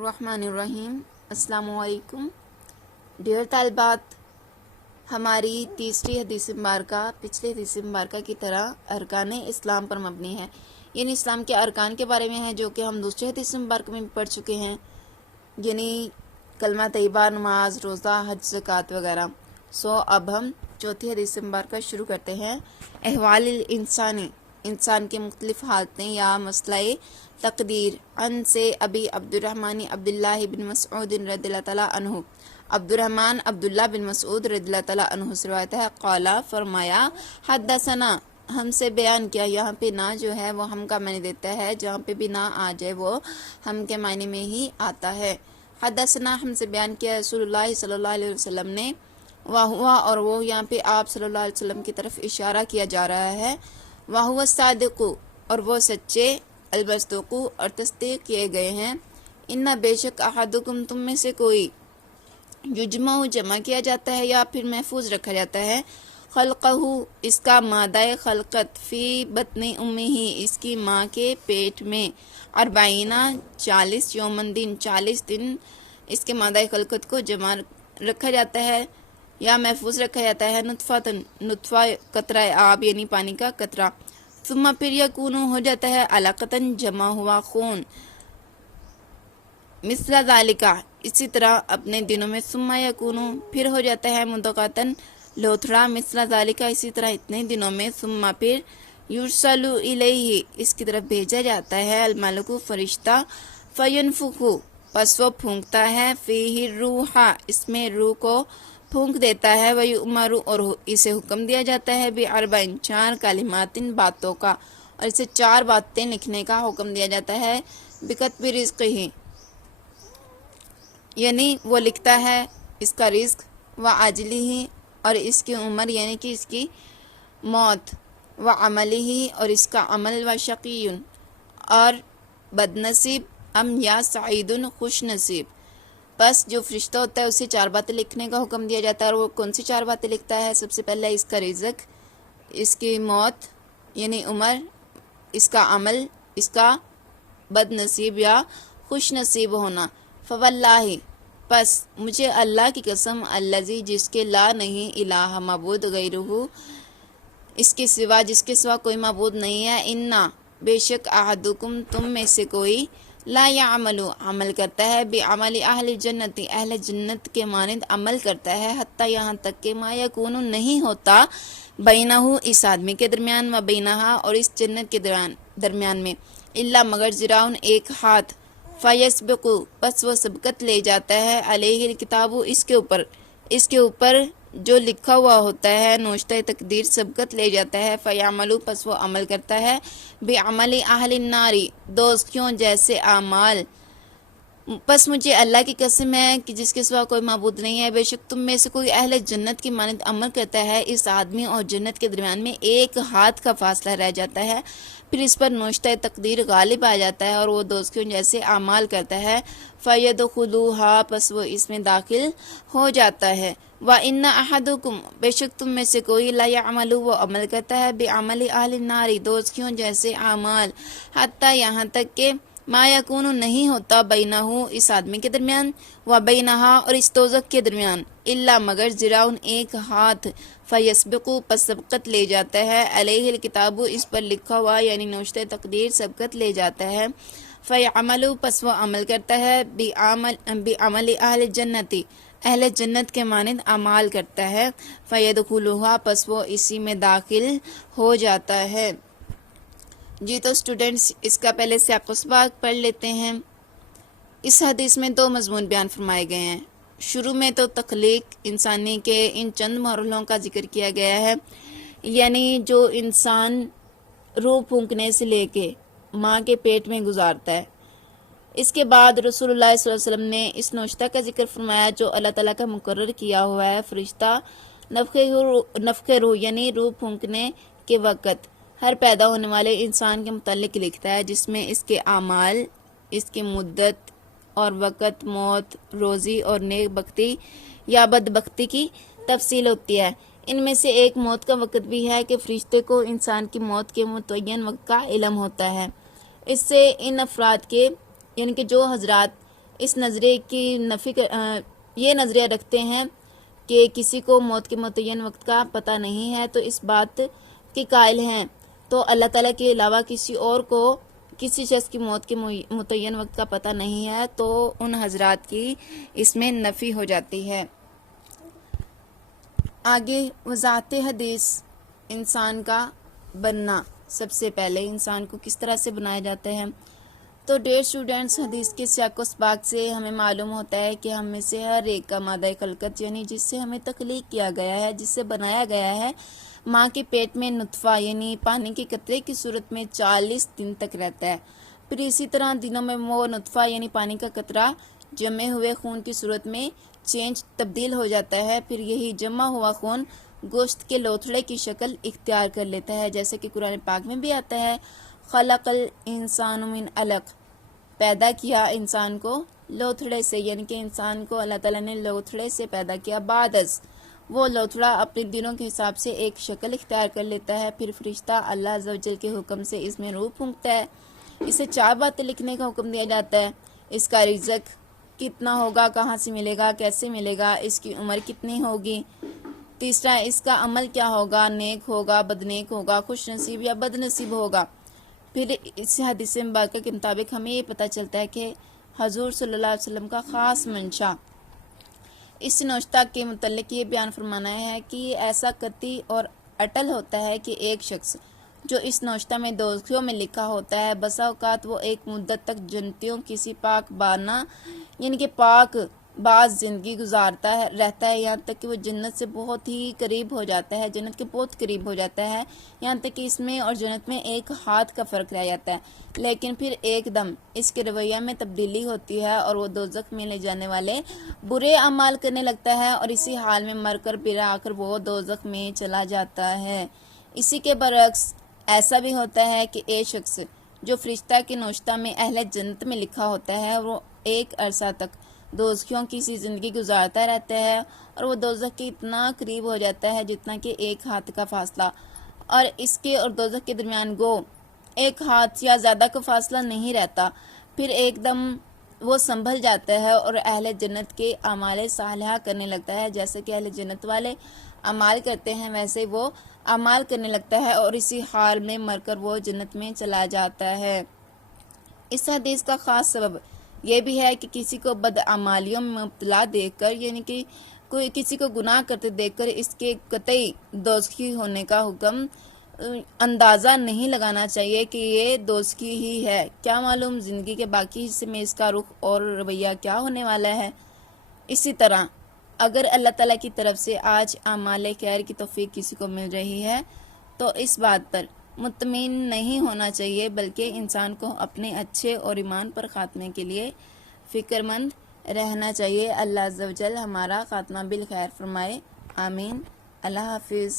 बिस्मिल्लाहिर्रहमानिर्रहीम। अस्सलाम वालेकुम डियर तालिबात, हमारी तीसरी हदीस मुबारका पिछले हदीस मुबारका की तरह अरकान इस्लाम पर मबनी है। यानी इस्लाम के अरकान के बारे में है, जो कि हम दूसरे हदीस मुबारक में भी पढ़ चुके हैं, यानी कलमा तैयबा, नमाज, रोज़ा, हज, ज़कात वगैरह। अब हम चौथी हदीस मुबारका शुरू करते हैं। अहवाल इंसानी, इंसान की मुख्तलिफ हालतें या मसला तकदीर। अन से अबी अब्दुर्रहमान अब्दुल्लाह बिन मसऊद रदियल्लाहु तआला अन्हु, अब्दुर्रहमान अब्दुल्ला बिन मसऊद रदियल्लाहु तआला अन्हु से रिवायत है, क़ाला फरमाया, हद्दसना हमसे बयान किया। यहाँ पे ना जो है वो हम का मायने देता है, जहाँ पे भी ना आ जाए वो हम के मायने में ही आता है। हद्दसना हमसे बयान किया रसूलुल्लाह सल्लल्लाहु अलैहि वसल्लम ने, वाह हुआ और वो यहाँ पे आप सल्लल्लाहु अलैहि वसल्लम की तरफ इशारा किया जा रहा है। वाह हुआ सादिक़ु और वो सच्चे, अलमस्तूक़ु और तस्दीक किए गए हैं। इन्ना बेशक अहदुकुम तुम में से कोई, युजमाउ जमा किया जाता है या फिर महफूज रखा जाता है, खल्क़हु इसका मादाए खलकत, फ़ी बत्नी उम्मिही इसकी माँ के पेट में, अरबाइना 40 यौमन दिन 40 दिन इसके मादाए खलकत को जमा रखा जाता है या महफूज रखा जाता है। नुत्फ़तन नुत्फ़ा कतरा आब यानी पानी का कतरा, सुम्मा फिर यकूनु हो जाता है अलक़तन जमा हुआ खून, मिस्ला ज़ालिका इसी तरह अपने दिनों में, सुम्मा यकूनु फिर हो जाता है मुदग़तन लोथड़ा, मिस्ला ज़ालिका इसी तरह इतने दिनों में, सुम्मा फिर युरसलु इलैहि इसकी तरफ भेजा जाता है, अलमलकु फरिश्ता, फ़यनफ़ुख़ु पस वो फूंकता है, फ़ीहि रूहा इसमें रूह को फूंक देता है, वही उमरु और इसे हुक्म दिया जाता है, भी अरबाइन 4 कलिमातिन बातों का, और इसे 4 बातें लिखने का हुक्म दिया जाता है। बिकतबि रिज़्क़िही यानी वो लिखता है इसका रिज़्क़, व अजलिही और इसकी उम्र यानी कि इसकी मौत, व अमलिही और इसका अमल, व शक़ीयुन और बदनसीब, अम या सईदुन खुश नसीब। बस जो फरिश्ता होता है उसे 4 बातें लिखने का हुक्म दिया जाता है, और वो कौन सी 4 बातें लिखता है? सबसे पहले इसका रिज़्क़, इसकी मौत यानी उम्र, इसका अमल, इसका बदनसीब या खुश नसीब होना। फ़वल्लाहि बस मुझे अल्लाह की कसम, अल्लज़ी जिसके ला नहीं इलाहा मबूद गैरुहु इसके सिवा, जिसके सिवा कोई मबूद नहीं है, इन्ना बेशक अहदुकुम तुम में से कोई, ला यामलु अमल करता है, बेअमली अहल जन्नति अहल जन्नत के मानंद अमल करता है, हत्ता यहाँ तक के मा यकूनु नहीं होता, बैनहु इस आदमी के दरमियान, व बैनहा और इस जन्नत के दरमियान में, इल्ला मगर ज़िराउन एक हाथ, फ़यस्बिक़ु बस वो सबकत ले जाता है, अलैहिल किताबु इसके ऊपर जो लिखा हुआ होता है, नोश्ता तकदीर सबकत ले जाता है, फ़यामलु बस वो अमल करता है, बेअमली अहलिन नारी दोज़खियों जैसे आमाल। बस मुझे अल्लाह की कसम है कि जिसके सिवा कोई माबूद नहीं है, बेशक तुम में से कोई अहले जन्नत की मानंद अमल करता है, इस आदमी और जन्नत के दरमियान में एक हाथ का फासला रह जाता है, फिर इस पर नोश्ता तकदीर गालिब आ जाता है और वो दोज़खियों जैसे आमाल करता है, फ़यदख़ुलूहा बस वो इसमें दाखिल हो जाता है। व इन्ना अहदुकुम बेशक तुम में से कोई, ला यामलु वो अमल करता है, बेअमली अहलिन नारी दोज़खियों जैसे आमाल, हत्ता यहाँ तक के मा यकूनु नहीं होता, बैनहु इस आदमी के दरमियान, व बैनहा और इस दोज़ख के दरमियान, इल्ला मगर ज़िराउन एक हाथ, फ़यस्बिक़ु पस सबकत ले जाता है, अलैहिल किताबु इस पर लिखा हुआ यानी नोश्ते तकदीर सबकत ले जाता है, फ़यअमलु पस वो अमल करता है, बेअमली अहल जन्नति अहले जन्नत के मानंद अमाल करता है, फ़यदख़ुलूहा पस वो इसी में दाखिल हो जाता है। जी तो स्टूडेंट्स, इसका पहले से आपको सबक पढ़ लेते हैं। इस हदीस में 2 मज़मून बयान फरमाए गए हैं। शुरू में तो तख्लीक इंसानी के इन चंद मरहलों का जिक्र किया गया है, यानी जो इंसान रूह फूंकने से लेके माँ के पेट में गुजारता है। इसके बाद रसूलुल्लाह सल्लल्लाहु अलैहि वसल्लम ने इस नोश्ता का जिक्र फरमाया जो अल्लाह ताला का मुकर्रर किया हुआ है, फरिश्ता नफ़ख़े रूह यानी रूह फूंकने के वक़्त हर पैदा होने वाले इंसान के मुतालिक लिखता है, जिसमें इसके आमाल, इसकी मुद्दत और वक़्त, मौत, रोज़ी और नेक बख्ती या बदबख्ती की तफसील होती है। इनमें से एक मौत का वक़्त भी है कि फरिश्ते को इंसान की मौत के मुतय्यन वक्त का इल्म होता है। इससे इन अफराद के यानी कि जो हजरात اس نظریے کی یہ نظریہ رکھتے ہیں کہ کسی کو موت کے متعین وقت کا پتہ نہیں ہے تو اس بات کے قائل ہیں، تو اللہ تعالیٰ کے علاوہ کسی اور کو کسی شخص کی موت کے متعین وقت کا پتہ نہیں ہے تو ان حضرات کی اس میں نفی ہو جاتی ہے۔ آگے وضاحت حدیث، انسان کا بننا۔ سب سے پہلے انسان کو کس طرح سے بنایا جاتا ہے؟ تو ڈیئر اسٹوڈینٹس، حدیث کے سیاق و سباق سے ہمیں معلوم ہوتا ہے کہ ہم میں سے ہر ایک کا مادہ خلقت یعنی جس سے ہمیں تخلیق کیا گیا ہے، جس سے بنایا گیا ہے، ماں کے پیٹ میں نطفہ یعنی پانی کے قطرے کی صورت میں 40 دن تک رہتا ہے۔ پھر اسی طرح دنوں میں وہ نطفہ یعنی پانی کا قطرہ جمے ہوئے خون کی صورت میں تبدیل ہو جاتا ہے۔ پھر یہی جمع ہوا خون گوشت کے لوتھڑے کی شکل اختیار کر لیتا ہے، جیسے کہ قرآن پاک میں بھی آتا ہے، خلق الانسان من علق، پیدا کیا انسان کو لوتھڑے سے، یعنی کہ انسان کو اللہ تعالیٰ نے لوتھڑے سے پیدا کیا۔ بعد از وہ لوتھڑا اپنے دنوں کے حساب سے ایک شکل اختیار کر لیتا ہے، پھر فرشتہ اللہ عز و جل کے حکم سے اس میں روح پھونکتا ہے، اسے 4 باتیں لکھنے کا حکم دیا جاتا ہے۔ اس کا رزق کتنا ہوگا، کہاں سے ملے گا، کیسے ملے گا، اس کی عمر کتنی ہوگی، تیسرا اس کا عمل کیا ہوگا، نیک ہوگا، بدنیک ہوگا، خوش نصیب یا بد نصیب ہوگا۔ پھر اس حدیث مبارکہ کے مطابق ہمیں یہ پتہ چلتا ہے کہ حضور صلی اللہ علیہ وسلم کا خاص منشا اس نوشتہ کے متعلق یہ بیان فرمانا ہے کہ یہ ایسا قطعی اور اٹل ہوتا ہے کہ ایک شخص جو اس نوشتہ میں دوزخیوں میں لکھا ہوتا ہے، بسا اوقات وہ ایک مدت تک جنتیوں کسی پاک بانہ یعنی کہ پاک باز زندگی گزارتا رہتا ہے، یہاں تک کہ وہ جنت سے بہت ہی قریب ہو جاتا ہے، جنت کے بہت قریب ہو جاتا ہے، یہاں تک کہ اس میں اور جنت میں ایک ہاتھ کا فرق رہ جاتا ہے۔ لیکن پھر ایک دم اس کے رویہ میں تبدیلی ہوتی ہے اور وہ دوزخ میں لے جانے والے برے اعمال کرنے لگتا ہے اور اسی حال میں مر کر پھر آ کر وہ دوزخ میں چلا جاتا ہے۔ اسی کے برعکس ایسا بھی ہوتا ہے کہ ایک شخص جو فرشتہ کے نوشتہ میں اہل جنت میں لکھا ہوتا ہے وہ ایک عرصہ تک دوزخیوں کی سی زندگی گزارتا رہتا ہے اور وہ دوزخ کے اتنا قریب ہو جاتا ہے جتنا کہ ایک ہاتھ کا فاصلہ، اور اس کے اور دوزخ کے درمیان ایک ہاتھ یا زیادہ کا فاصلہ نہیں رہتا۔ پھر ایک دم وہ سنبھل جاتا ہے اور اہل جنت کے اعمال صالحہ کرنے لگتا ہے، جیسے کہ اہل جنت والے اعمال کرتے ہیں ویسے وہ اعمال کرنے لگتا ہے اور اسی حال میں مر کر وہ جنت میں چلا جاتا ہے۔ اس حدیث کا خاص سبب یہ بھی ہے کہ کسی کو بدعمالیوں میں مبتلا دیکھ کر یعنی کہ کسی کو گناہ کرتے دیکھ کر اس کے قطعی دوزخی ہونے کا حکم اندازہ نہیں لگانا چاہیے کہ یہ دوزخی ہی ہے، کیا معلوم زندگی کے باقی حصے میں اس کا رخ اور رویہ کیا ہونے والا ہے۔ اسی طرح اگر اللہ تعالیٰ کی طرف سے آج اعمال خیر کی توفیق کسی کو مل رہی ہے تو اس بات پر مطمئن نہیں ہونا چاہیے، بلکہ انسان کو اپنے اچھے اور ایمان پر خاتمے کے لیے فکر مند رہنا چاہیے۔ اللہ عز و جل ہمارا خاتمہ بالخیر فرمائے، آمین۔ اللہ حافظ۔